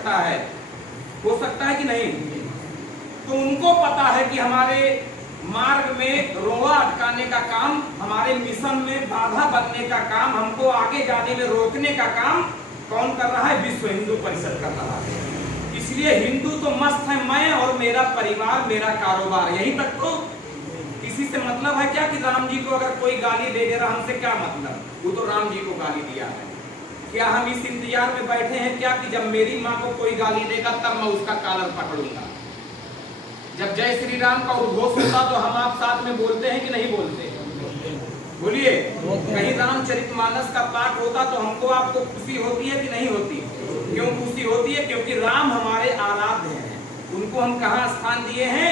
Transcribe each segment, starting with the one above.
सकता है? हो सकता है कि नहीं? तो उनको पता है कि हमारे मार्ग में रोड़ा अटकाने का काम, हमारे मिशन में बाधा बनने का काम, हमको आगे जाने में रोकने का काम कौन कर रहा है? विश्व हिंदू परिषद कर रहा है। इसलिए हिंदू तो मस्त है, मैं और मेरा परिवार, मेरा कारोबार, यही तक। तो किसी से मतलब है क्या कि राम जी को अगर कोई गाली दे रहा, हमसे क्या मतलब? वो तो राम जी को गाली दिया है। क्या हम इस इंतजार में बैठे हैं क्या कि जब मेरी माँ को कोई गाली देगा तब मैं उसका कॉलर पकड़ूंगा? जब जय श्री राम का उद्घोष होता तो हम आप साथ में बोलते हैं कि नहीं बोलते? बोलिए। कहीं रामचरितमानस का पाठ होता तो हमको आपको खुशी होती है कि नहीं होती? क्यों खुशी होती है? क्योंकि राम हमारे आराध्य हैं। उनको हम कहाँ स्थान दिए हैं?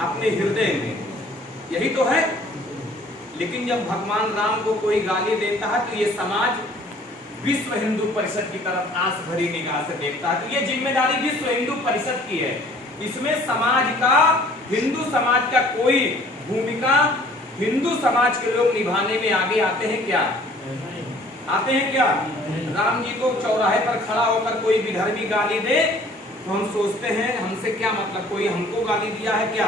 अपने हृदय में। यही तो है। लेकिन जब भगवान राम को कोई गाली देता है तो ये समाज विश्व हिंदू परिषद की तरफ आंख भरी निगाह से देखता है। तो ये जिम्मेदारी विश्व हिंदू परिषद की है। इसमें समाज का, हिंदू समाज का कोई भूमिका हिंदू समाज के लोग निभाने में आगे आते हैं क्या? आते हैं क्या? राम जी को चौराहे पर खड़ा होकर कोई विधर्मी गाली दे तो हम सोचते हैं हमसे क्या मतलब, कोई हमको गाली दिया है क्या?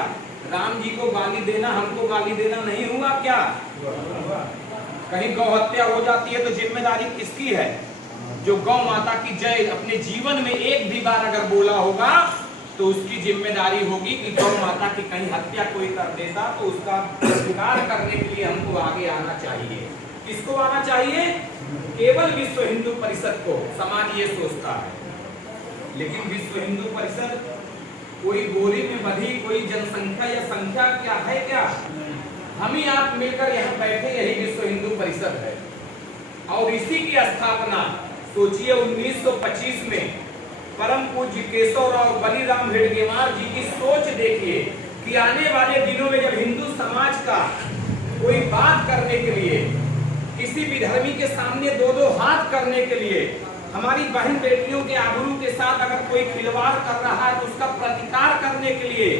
राम जी को गाली देना, हमको गाली देना नहीं हुआ क्या? कहीं गौ हत्या हो जाती है तो जिम्मेदारी किसकी है? जो गौ माता की जय अपने जीवन में एक भी बार अगर बोला होगा तो उसकी जिम्मेदारी होगी कि गौ माता की कहीं हत्या कोई कर देता तो उसका प्रतिकार करने के लिए हमको आगे आना चाहिए। किसको आना चाहिए? केवल विश्व हिंदू परिषद को। समाज ये सोचता है। लेकिन विश्व हिंदू परिषद कोई गोरी में बधी कोई जनसंख्या या संख्या क्या है क्या? हम ही आप मिलकर यहाँ बैठे, यही विश्व हिंदू परिषद है। और इसी की स्थापना सोचिए 1925 में परम पूज्य केशवराव बलिराम हेडगेवार जी की सोच देखिए कि आने वाले दिनों में जब हिंदू समाज का कोई बात करने के लिए, किसी विधर्मी के सामने दो दो हाथ करने के लिए, हमारी बहन बेटियों के आबरू के साथ अगर कोई खिलवाड़ कर रहा है तो उसका प्रतिकार करने के लिए,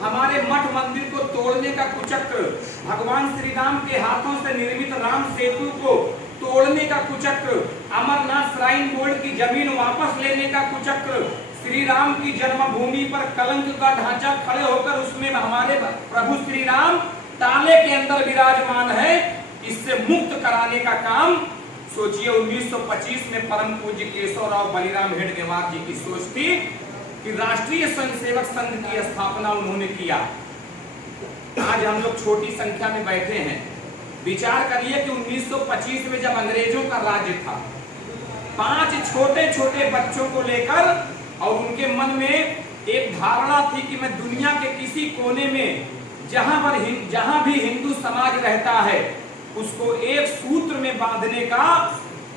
हमारे मठ मंदिर को तोड़ने का कुचक्र, भगवान श्री राम के हाथों से निर्मित राम सेतु को तोड़ने का कुचक्र, अमरनाथ श्राइन बोर्ड की जमीन वापस लेने का कुचक्र, श्री राम की जन्मभूमि पर कलंक का ढांचा खड़े होकर उसमें हमारे प्रभु श्री राम ताले के अंदर विराजमान है, इससे मुक्त कराने का काम सोचिए 1925 में परम पूज्य केशवराव बलिराम हेडगेवार जी की सोच थी कि राष्ट्रीय स्वयंसेवक संघ की स्थापना उन्होंने किया। आज हम लोग छोटी संख्या में बैठे हैं। विचार करिए कि 1925 में जब अंग्रेजों का राज्य था, 5 छोटे छोटे बच्चों को लेकर और उनके मन में एक धारणा थी कि मैं दुनिया के किसी कोने में जहां भी हिंदू समाज रहता है उसको एक सूत्र में बांधने का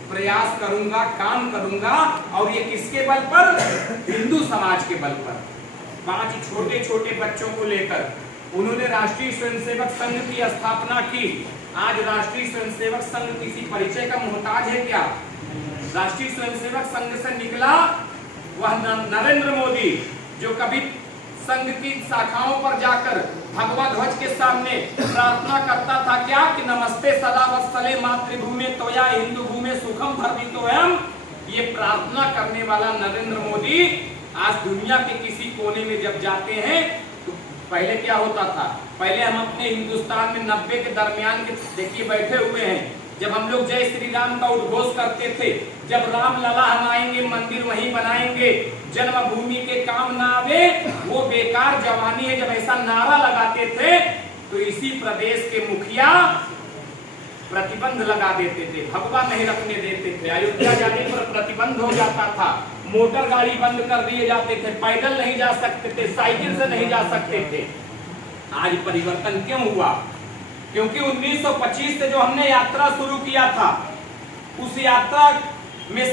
प्रयास करूंगा, काम करूंगा। और ये किसके बल पर? हिंदू समाज के बल पर। 5 छोटे छोटे बच्चों को लेकर उन्होंने राष्ट्रीय स्वयंसेवक संघ की स्थापना की। आज राष्ट्रीय स्वयंसेवक संघ किसी परिचय का मोहताज है क्या? राष्ट्रीय स्वयंसेवक संघ से निकला वह नरेंद्र मोदी, जो कभी संघ की शाखाओं पर जाकर भगवा ध्वज के सामने प्रार्थना करता था क्या कि नमस्ते सदा वत्सले मातृभूमि त्वया हिंदू भूमि सुखम भर्वितोऽयम्। ये प्रार्थना करने वाला नरेंद्र मोदी आज दुनिया के किसी कोने में जब जाते हैं तो पहले क्या होता था? पहले हम अपने हिंदुस्तान में 90 के दरमियान के देखिए बैठे हुए हैं, जब हम लोग जय श्री राम का उद्घोष करते थे, जब राम लला हम आएंगे मंदिर वहीं बनाएंगे, जन्मभूमि के काम ना आवे वो बेकार जवानी है, जब ऐसा नारा लगाते थे तो इसी प्रदेश के मुखिया प्रतिबंध लगा देते थे, भगवा नहीं रखने देते थे, अयोध्या जाने पर प्रतिबंध हो जाता था, मोटर गाड़ी बंद कर दिए जाते थे, पैदल नहीं जा सकते थे, साइकिल से नहीं जा सकते थे। आज परिवर्तन क्यों हुआ? क्योंकि 1925 से जो हमने यात्रा शुरू किया था उस यात्रा में